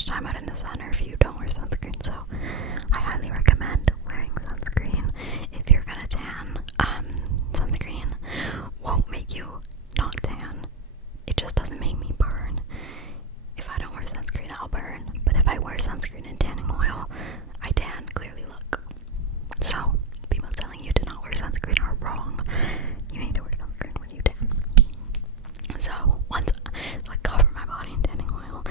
much time out in the sun, or if you don't wear sunscreen. So I highly recommend wearing sunscreen if you're gonna tan. Sunscreen won't make you not tan. It just doesn't make me burn. If I don't wear sunscreen, I'll burn. But if I wear sunscreen and tanning oil, I tan. Clearly look. So people telling you to not wear sunscreen are wrong. You need to wear sunscreen when you tan. So I cover my body in tanning oil,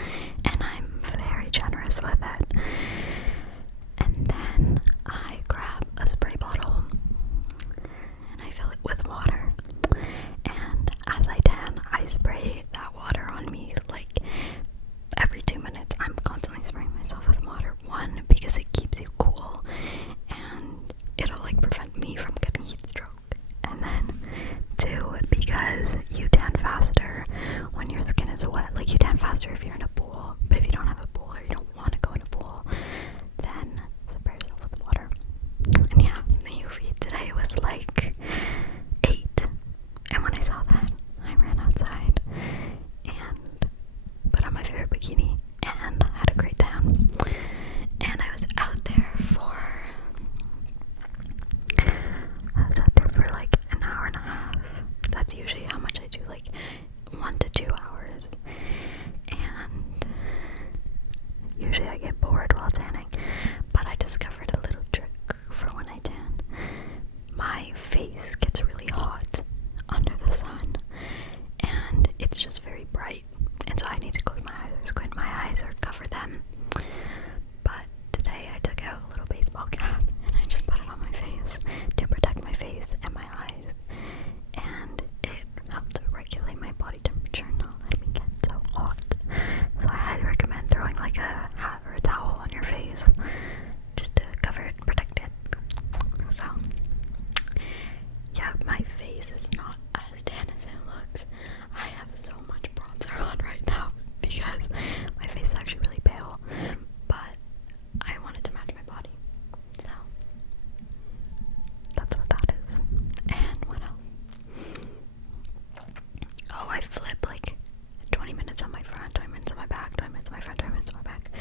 and I'm very generous with it. And then I grab a spray bottle and I fill it with water. And as I tan, I spray that water on me like every 2 minutes. I'm constantly spraying myself with water. One, because it keeps you cool, and it'll like prevent me from getting heat stroke. And then two, because you tan faster when your skin is wet. Like, you tan faster if you're in a pool, but if you don't have a pool or you don't want to go in a pool, then spray yourself with water. And yeah, the UV today was like 8, and when I saw that, I ran outside and put on my favorite bikini and had a great tan. And I was out there for like an hour and a half. That's usually how much I do, like 1 to 2 hours. And usually I get bored while tanning, but I discovered a little trick for when I tan. My face gets really hot under the sun, and it's just very bright, and so I need to close my eyes or squint my eyes or cover them. But today I took out a little baseball cap and I just put it on my face to protect my face and my eyes, and it helped to regulate my body temperature and not let me get so hot. So I highly recommend throwing like a hat or a towel on your face just to cover it and protect it. So yeah, my face is not as tan as it looks. I have so much bronzer on right now because my face is actually really pale, but I wanted to match my body. So that's what that is. And what else? Oh, I flip like 20 minutes on my front, 20 minutes on my back, 20 minutes on my front, 20 minutes on my back.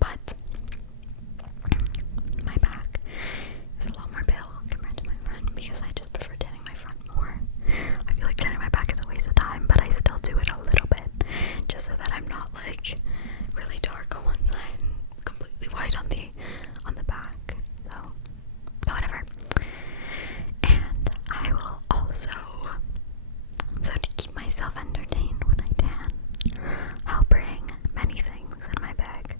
But my back is a lot more pale compared to my front because I just prefer tanning my front more. I feel like tanning my back is a waste of time, but I still do it a little bit just so that I'm not like really dark on one side and completely white on the back. So whatever. And I will also, so to keep myself entertained when I tan, I'll bring many things in my bag.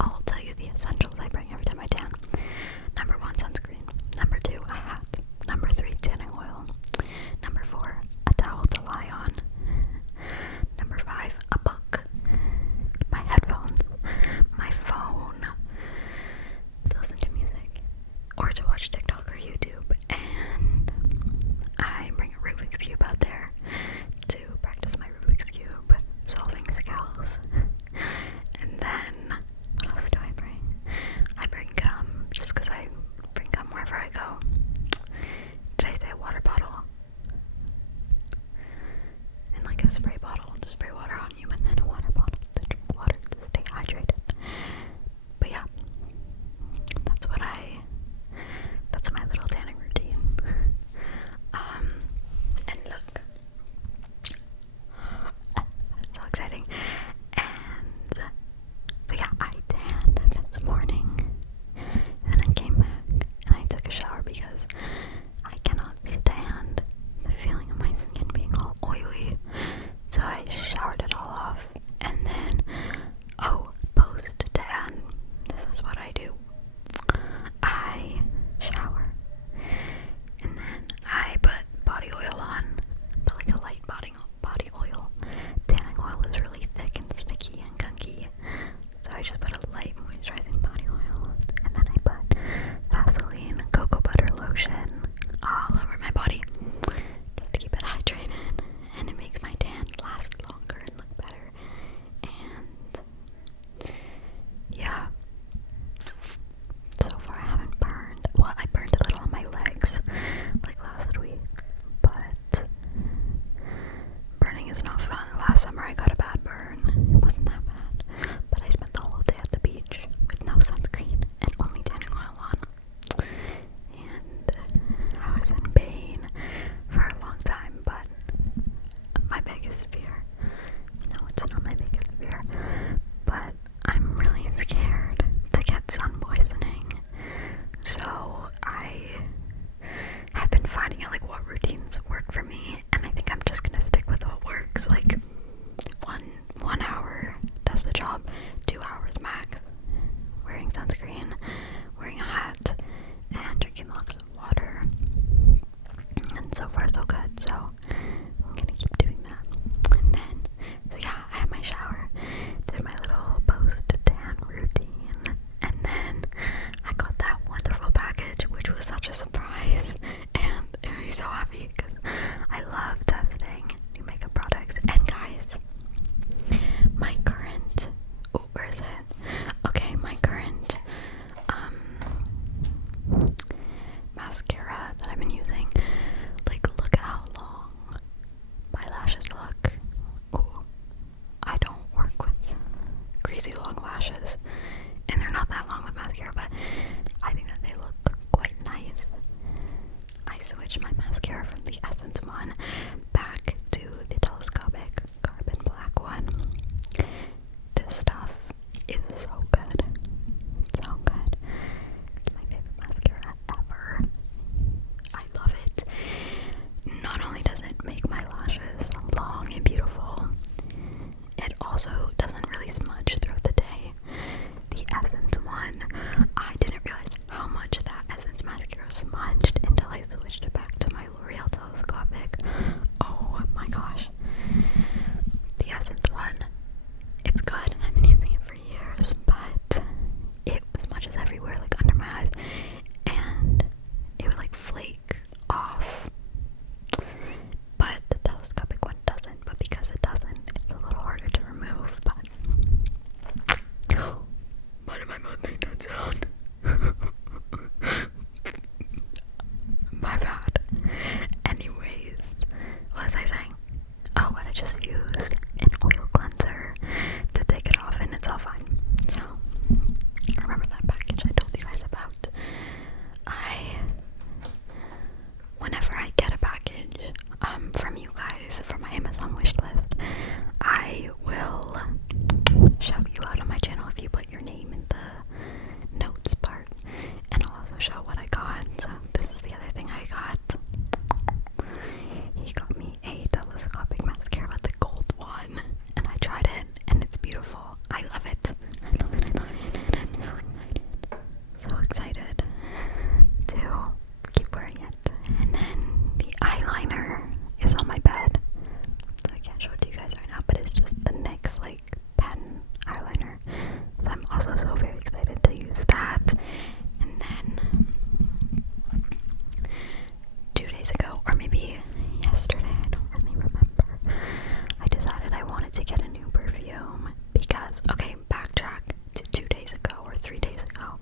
I'll tell you the essentials I bring every time I tan. Number 1, sunscreen. Number 2, a hat. Number 3, tanning oil. Number 4, a towel to lie on. Number 5, a book. My headphones. My phone. job, 2 hours max, wearing sunscreen, wearing a hat, and drinking lots of water. And so far so good, so I'm gonna keep doing that. And then, so yeah, I had my shower, did my little post-tan routine, and then I got that wonderful package, which was such a surprise, and it made me so happy because I love testing new makeup products. And guys, my current, oh, where is it? Okay, my current mascara that I've been using, like, look at how long my lashes look. Ooh, I don't work with crazy long lashes, and they're not that long with mascara, but I think that they look quite nice. I switched my mascara from the Essence one back to the telescopic carbon black one. This stuff is so good. So good. It's my favorite mascara ever. I love it. Not only does it make my lashes long and beautiful, it also doesn't really smudge throughout the day. The Essence one, I didn't realize how much that Essence mascara smudged until I switched it back to my L'Oreal telescopic. Oh my gosh. The Essence one, it's good and I've been using it for years, but it smudges everywhere, like under my eyes, and it would like flake off. But the telescopic one doesn't, but because it doesn't, it's a little harder to remove. But why did my mouth make that sound? My bad. Anyways, what was I saying? Oh, and I just used an oil cleanser to take it off, and it's all fine. So, remember that package I told you guys about? Whenever I get a package from you guys for my Amazon wish list, I will shout you out on my channel if you put your name in the notes part, and I'll also show what I got. So this is the other thing I got. He got me a telescopic mascara, but the gold one, and I tried it, and it's beautiful. I love it. I love it. I love it. And I'm so excited to keep wearing it. And then the eyeliner is on my bed, so I can't show it to you guys right now, but it's just the NYX like pen eyeliner, so I'm also so very excited to use that. And then 2 days ago, or maybe yesterday, I don't really remember, I decided I wanted to get a new perfume because, okay, backtrack to 2 days ago or 3 days ago,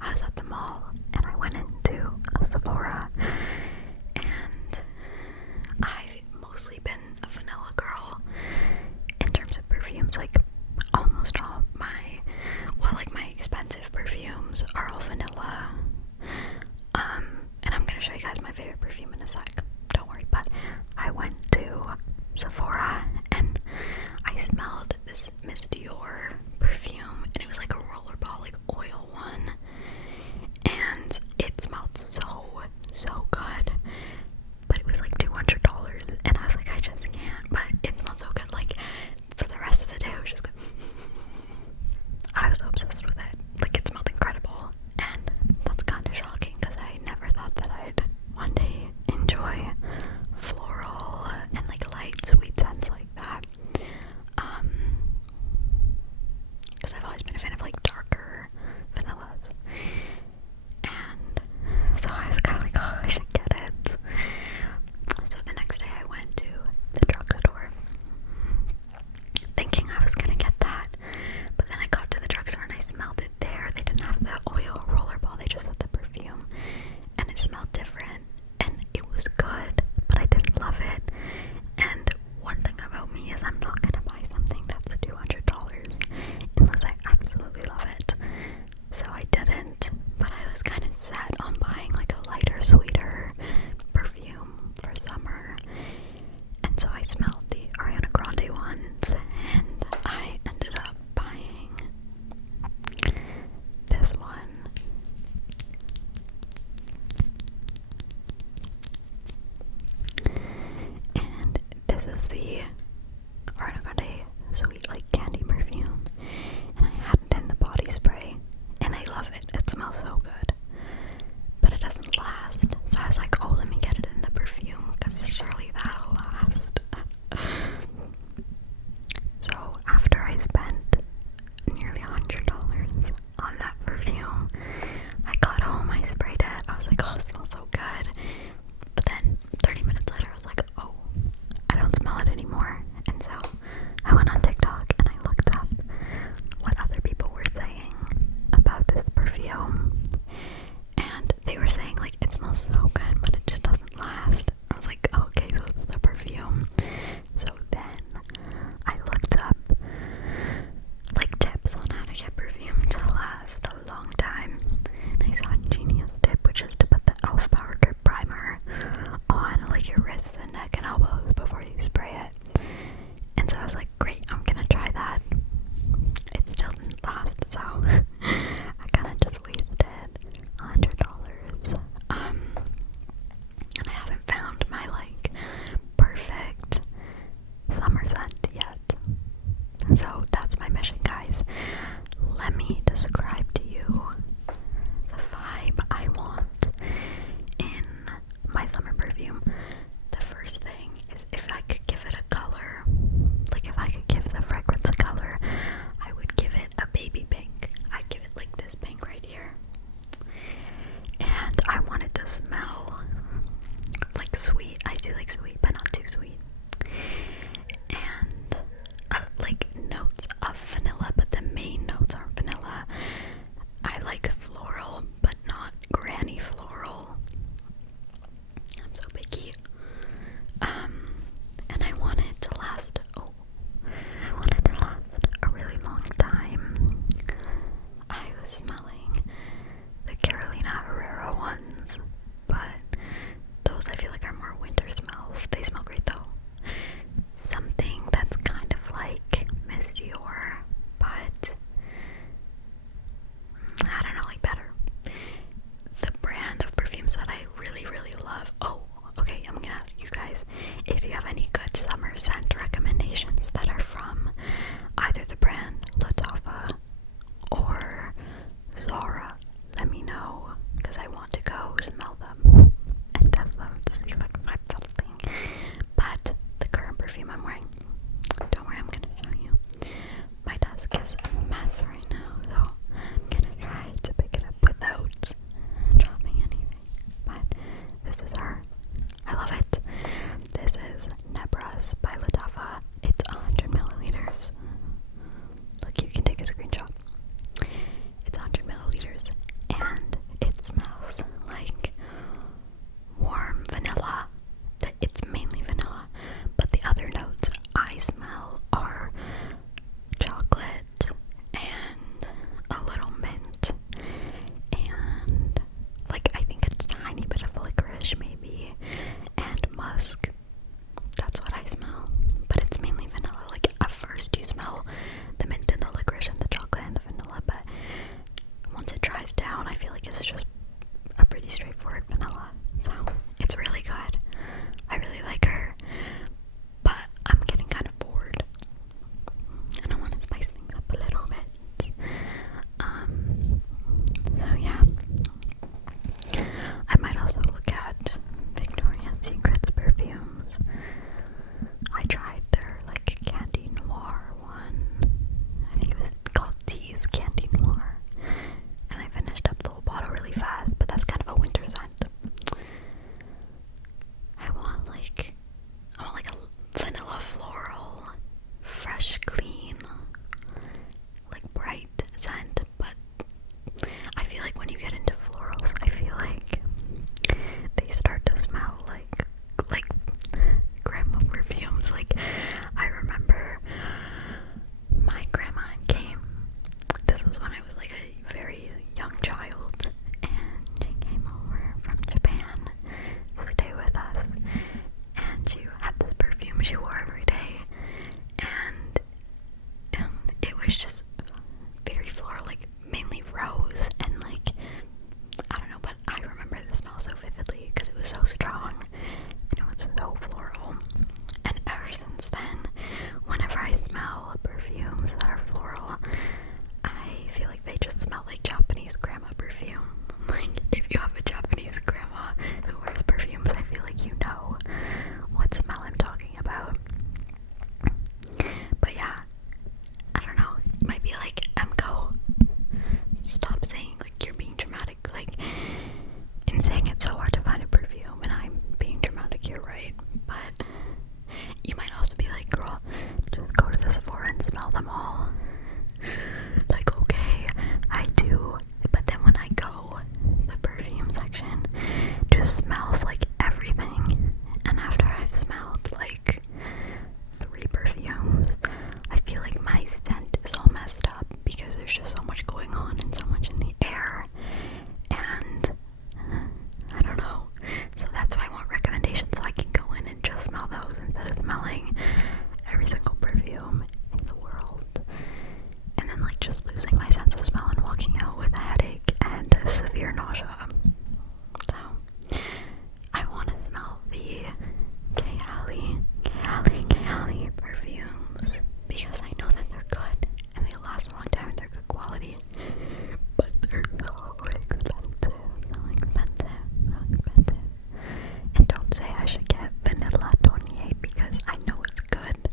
I was at the mall and I went into a Sephora, and I've mostly been a vanilla girl in terms of perfumes. Like, almost all my, well, like my expensive perfumes are all vanilla. And I'm gonna show you guys my favorite perfume in a sec, don't worry. But I went to Sephora and I smelled this Miss Dior perfume, and it was like a rollerball, like oil one, and it smelled so good, but it was like $200, and I was like, I just can't. But it smelled so good. Like, for the rest of the day, I was just good. I was so obsessed with it. Like, it smelled incredible, and that's kind of shocking because I never thought that I'd one day enjoy floral and like light sweet scents like that. Because I've always been a fan of like darker vanillas, and so I was kind of like, oh, I should get it. So the next day I went to the drugstore thinking I was gonna get that, but then I got to the drugstore and I smelled it there. They didn't have the oil rollerball, they just had the perfume, and it smelled different, and it was good, but I didn't love it. And one thing about me is I'm not gonna buy something that's $200 unless I absolutely losing my sense of smell and walking out with a headache and a severe nausea. So, I want to smell the Kayali perfumes because I know that they're good and they last a long time and they're good quality. But they're so expensive. And don't say I should get vanilla 28 because I know it's good.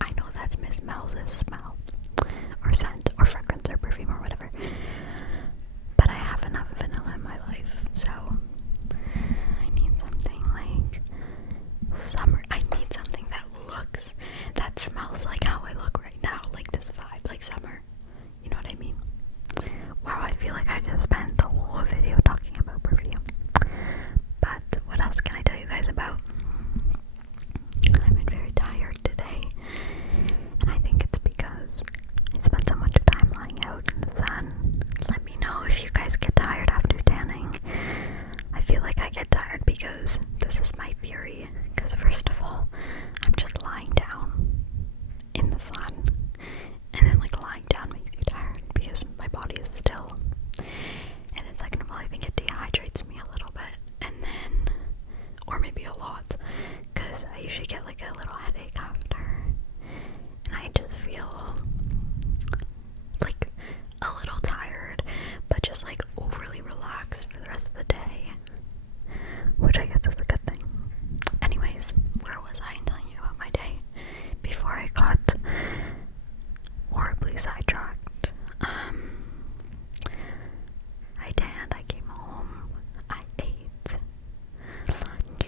I know that's Miss Mel's smell or scent or fragrance or perfume or whatever. But I have enough vanilla in my life, so I need something like summer. I need something that smells like how I look right now, like this vibe, like summer. You know what I mean? Wow, I feel like I just spent the whole video talking about perfume. But what else can I tell you guys about? I've been very tired today, and I think it's because I spent so much time lying out in the sun. Let me know if you guys get tired after tanning. I feel like I get tired because this is my theory. Because first of all, I'm just lying down in the sun, and then like lying down makes you tired because my body is still. And then second of all, I think it dehydrates me a little bit, and then, or maybe a lot, because I usually get like a little headache after, and I just feel like a little tired, but just like overly relaxed for the rest of the day, which I guess is a good thing. Anyways, where was I telling you about my day before I got horribly sidetracked? I tanned, I came home, I ate lunch,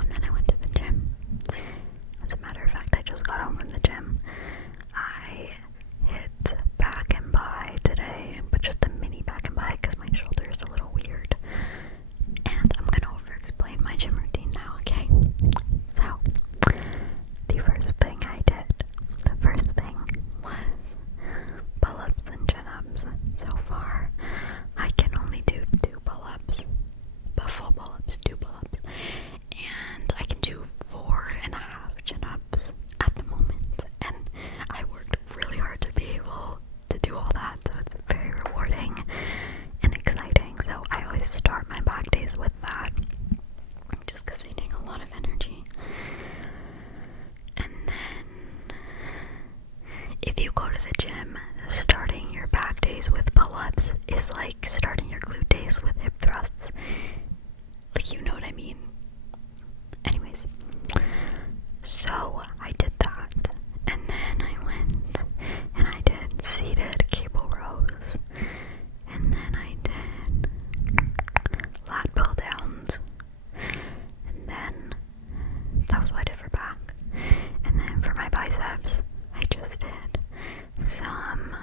and then I went to the gym. As a matter of fact, I just got home from the gym. I hit back and by today, but just a mini back and by because my shoulder is a little weird. And I'm gonna over-explain my gym routine now, okay? So, the first thing was pull-ups and chin-ups. So far, I can only do 2 pull-ups, but full pull-ups, 2 pull-ups, and I can do 4.5 chin-ups at the moment, and I worked really hard to be able to do all that, so it's very rewarding and exciting. So I always start my back days with that, just because they take a lot of energy. And then, if you go to the gym, starting your back days with pull-ups is like starting your glute days with hip thrusts. Like, you know what I mean? Anyways, so I did that, and then I went and I did seated cable rows, and then I did lat pull downs, and then that was what I did for back. And then for my biceps, I just did some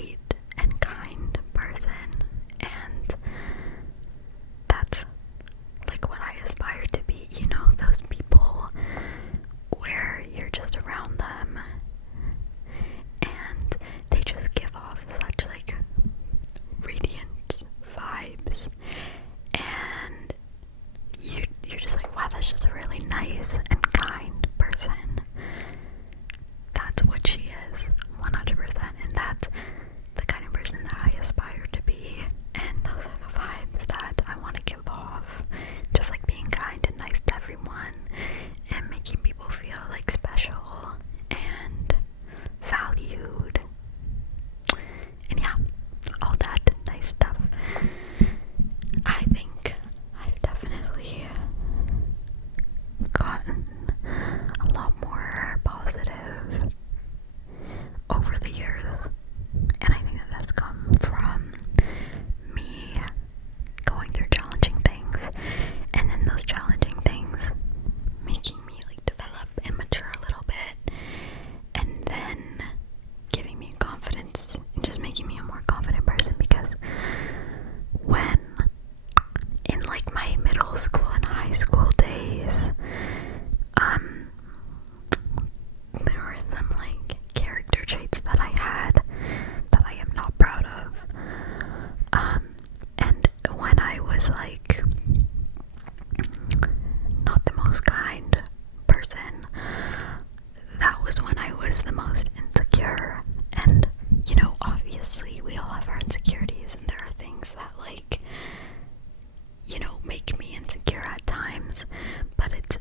sweet and kind person, and that's like what I aspire to be, you know, those people where you're just around them and they just give off such like radiant vibes, and you're just like, wow, that's just a really nice and kind person. That's what she is, 100%, and that's the kind of person that I aspire to be, and those are the vibes that I want to give off. Just like being kind and nice to everyone, and making people feel like special and valued, and yeah, all that nice stuff. I think I've definitely gotten a lot more positive over the years, and I think that that's come from me going through challenging things, and then those challenging things making me like develop and mature a little bit, and then giving me confidence and just making me a more confident person. Because when in like my middle school and high school days, there were some like character traits that I had that I am not proud of. And when I was like not the most kind person, that was when I was the most insecure. And you know, obviously we all have our insecurities, and there are things that like, you know, make me insecure at times, but it's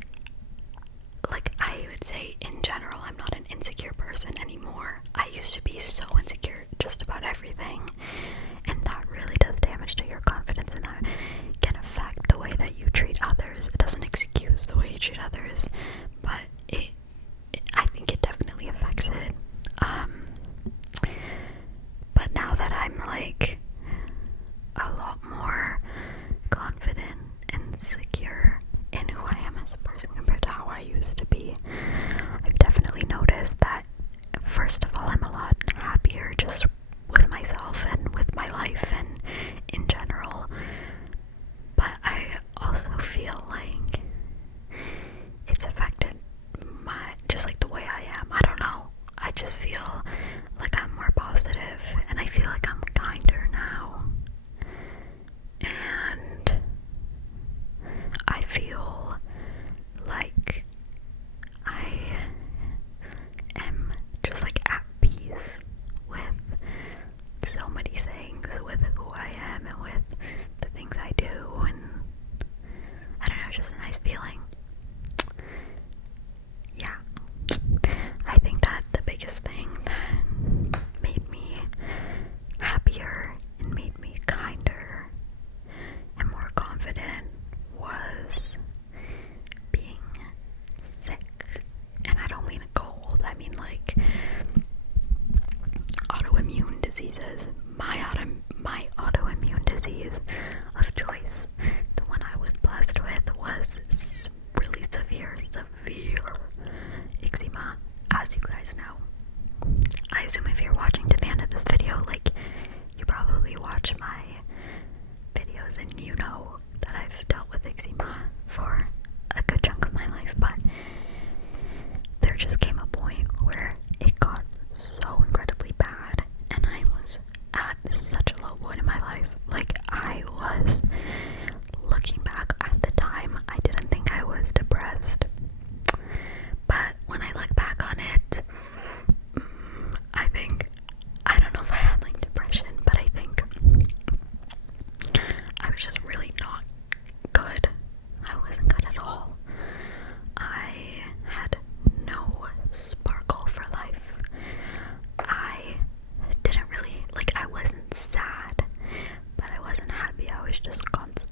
like, I would say in general I'm not an insecure person anymore. I used to be so insecure just about everything, and that really does damage to your confidence, and that can affect the way that you treat others. It doesn't excuse the way you treat others, but I think it definitely affects it. But now that I'm like a lot more confident and secure in who I am as a person compared to how I used to be, I've definitely noticed that, first of all, I'm a lot happier just with myself and with my life and in general. But I also feel like it's affected my, just like the way I am. I don't know. I just feel like I'm more positive, and I feel like I'm kinder now. And I feel like I am just like at peace with so many things, with who I am and with the things I do, and I don't know, just a nice feeling. Yeah, I think that the biggest thing that made me happier and made me kinder and more confident was being sick. And I don't mean a cold, I mean like autoimmune diseases. My autoimmune disease of choice, the one I was blessed with, was really severe eczema, as you guys know. I assume if you're watching to the end of this video, like, you probably watch my videos and you know that I've dealt with eczema for a good chunk of my life, but there just came a point where it got so incredibly bad, and I was at such a low point in my life. Like, I was, looking back at the time, I didn't think I was depressed, but when I look back on it, I don't know if I had like depression, but I think I was just really not good. I wasn't good at all. I had no sparkle for life. I didn't really, like, I wasn't sad, but I wasn't happy. I was just constantly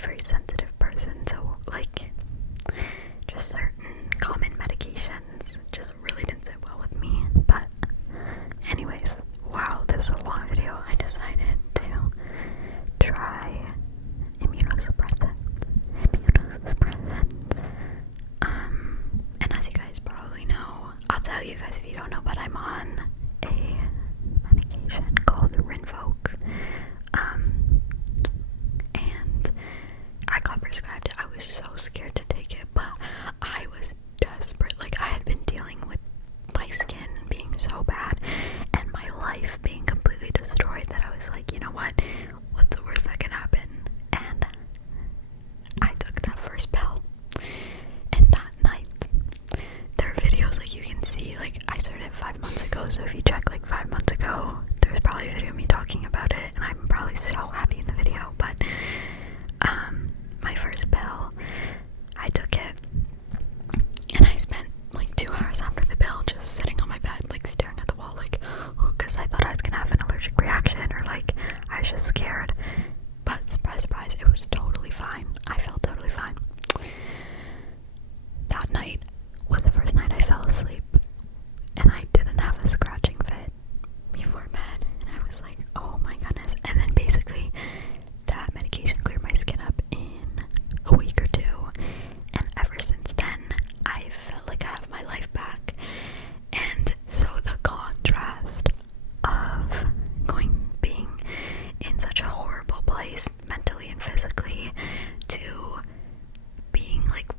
very sensitive person, so like just certain common medications just really didn't sit well with me. But anyways, wow, this is a long video. I decided to try immunosuppressants. And as you guys probably know, I'll tell you guys if you don't know, but I'm on a medication called Rinvoq. And I got prescribed it. I was so scared to take it, but I was desperate. Like, I had been dealing with my skin being so bad and my life being completely destroyed that I was like, you know what? What's the worst that can happen? And I took that first pill. And that night, there are videos, like, you can see, like, I started 5 months ago, so if you check, like, 5 months ago, there's probably a video of me talking about it, and I'm probably so happy in the video, but, my first pill, I took it, and I spent, like, 2 hours after the pill just sitting on my bed, like, staring at the wall, like, because I thought I was gonna have an allergic reaction, or, like, I was just scared, but surprise, surprise, it was totally fine. I felt totally fine. That night was the first night I fell asleep, and I didn't have a scratching fit before bed, and I was like, oh my goodness. And then basically that medication cleared my skin up in a week or 2, and ever since then I felt like I have my life back. And so the contrast of being in such a horrible place mentally and physically to being like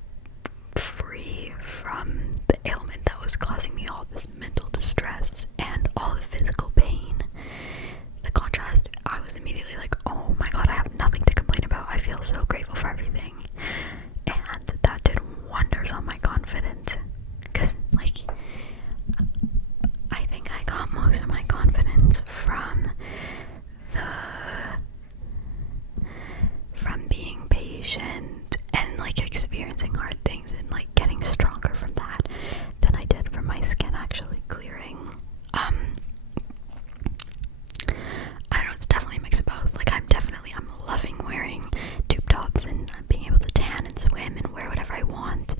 free from the ailment that was causing me all this mental distress and all the physical pain, the contrast, I was immediately like, oh my god, I have nothing to complain about. I feel so grateful for everything. And that did wonders on my confidence, because like I think I got most of my confidence from being patient and like experiencing hard things and like getting stronger from that than I did from my skin actually clearing. I don't know, it's definitely a mix of both. Like I'm loving wearing tube tops and being able to tan and swim and wear whatever I want,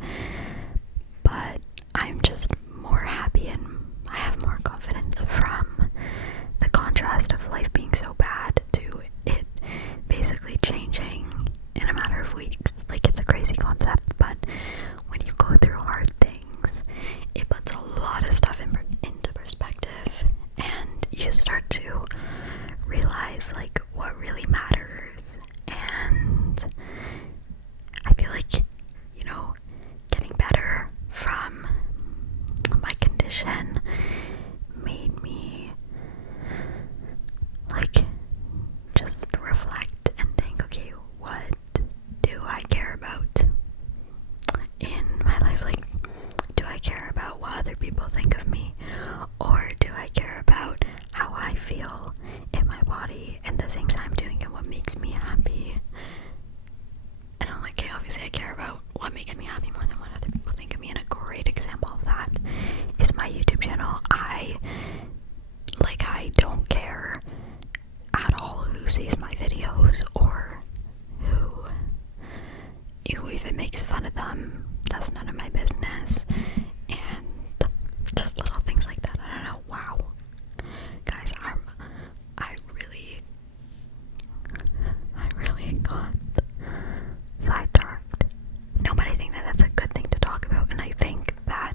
but I'm just more happy and I have more confidence from the contrast of life being so bad to it basically changing in a matter of weeks. Like, it's a crazy concept, but when you go through hard things, it puts a lot of stuff into perspective, and you start to realize like what really matters. And I feel like, you know, getting better from my condition made me like just reflect and think, okay, what do I care about in my life? Like, do I care about what other people think of me, or do I care about how I feel in my body and the things I'm doing and what makes me happy? And I'm like, okay, obviously I care about what makes me happy more than what other people think of me, and a great example of that is my YouTube channel. I don't care at all who sees my videos or who even makes fun of them. That's none of my business. And just little things like that. I don't know. Wow, guys, I really got sidetracked. No, but I think that that's a good thing to talk about, and I think that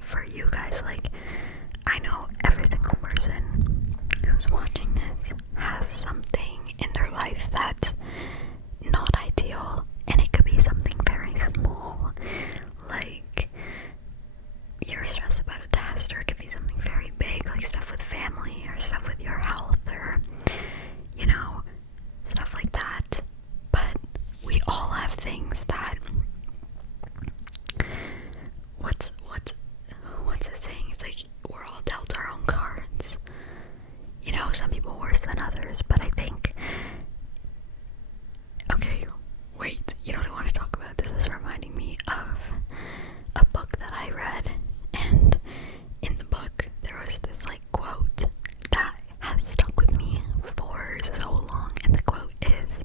for you guys, like, I know every single person who's watching this has something in their life that's not ideal, and it could be something very small, like you're stressed about a test, or it could be something very big, like stuff with family or stuff with your health, or, you know, stuff like that. But we all have things that, what's the saying? It's like we're all dealt our own cards. You know, some people worse than others, but I think, okay, wait, you know what I want to talk about? This is reminding me of a book that I read, and in the book there was this like quote that has stuck with me for so long, and the quote is,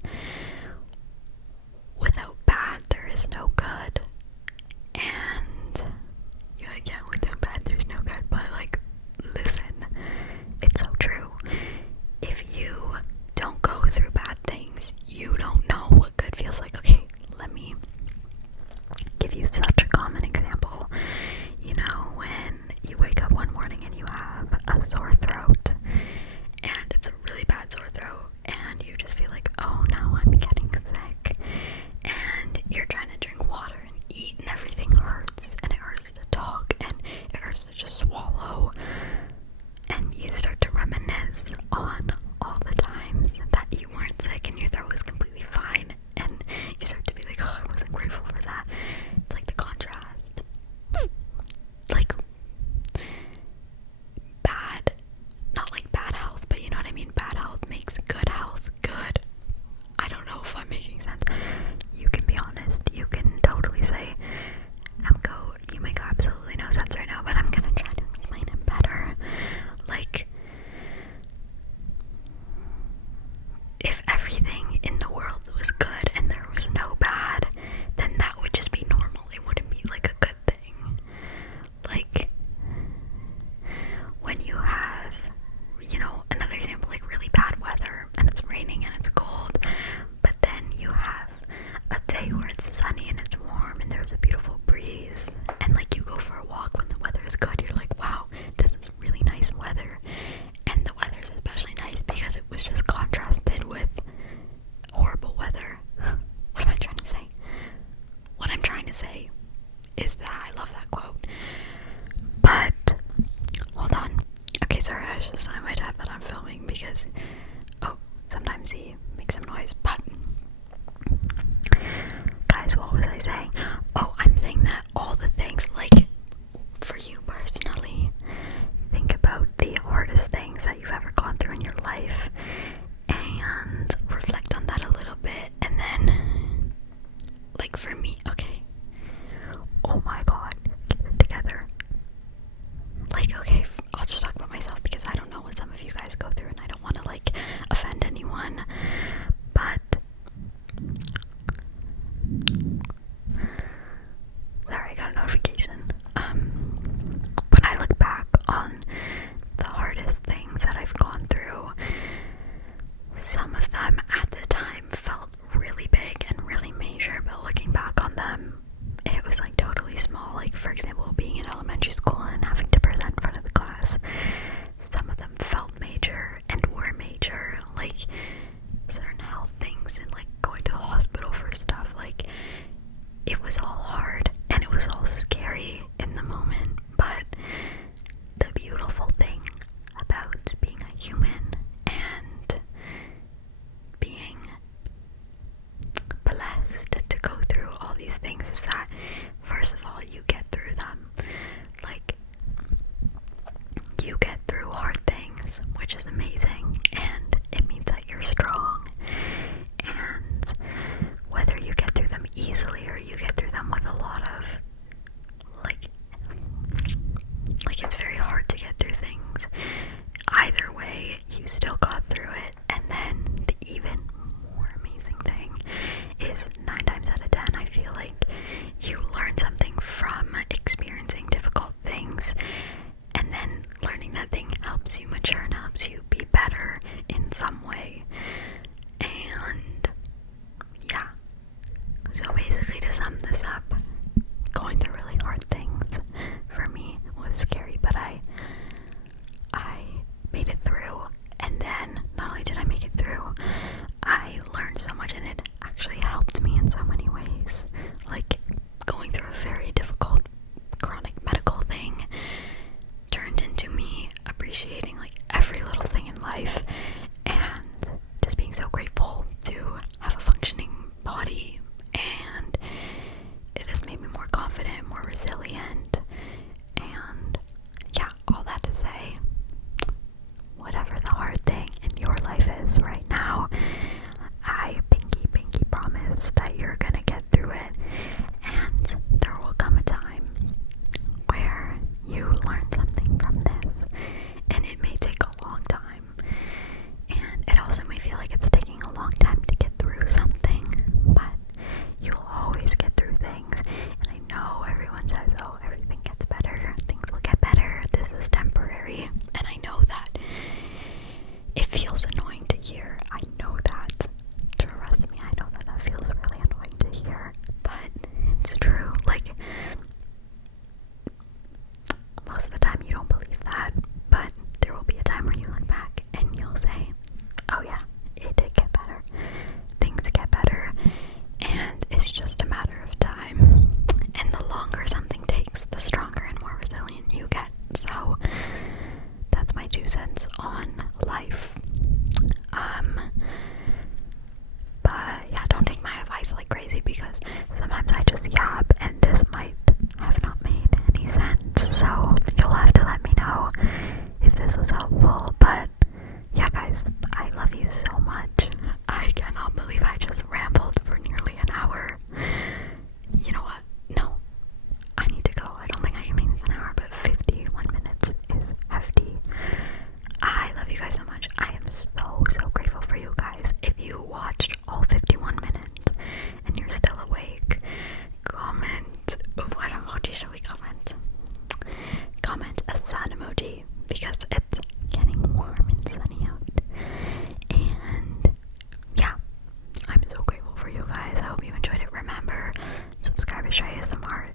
body, and it has made me more confident, more resilient, and yeah, all that to say, whatever the hard thing in your life is right now, I pinky promise that you're gonna get through it, and there will come a time where you learn something from this, and it may take a long time, and it also may feel like it's taking a long time to get through something, but you'll always get through things. And I know everyone says, oh, everything gets better, things will get better, this is temporary, and I know that it feels annoying to hear. I know that. Trust me, I know that that feels really annoying to hear, but it's true. Like, most of the time you don't believe that, but there will be a time where you look back and you'll say, oh yeah, it did get better. Things get better, and it's just a matter of time. And the longer something takes, the stronger and more resilient you get. So that's my 2 cents on life. But yeah, don't take my advice like crazy, because sometimes I just yap and this might have not made any sense. So you'll have to let me know if this was helpful. But yeah, guys, I love you so much. I cannot believe I just rambled for nearly an hour. You know what? No, I need to go. I don't think I can make this an hour, but 51 minutes is hefty. I love you guys so much. I am so grateful for you guys. If you watched all 51 minutes and you're still awake, comment. What emoji should we comment? Comment a sun emoji, because it's getting warm and sunny out. And yeah, I'm so grateful for you guys. I hope you enjoyed it. Remember, subscribe to Shy ASMR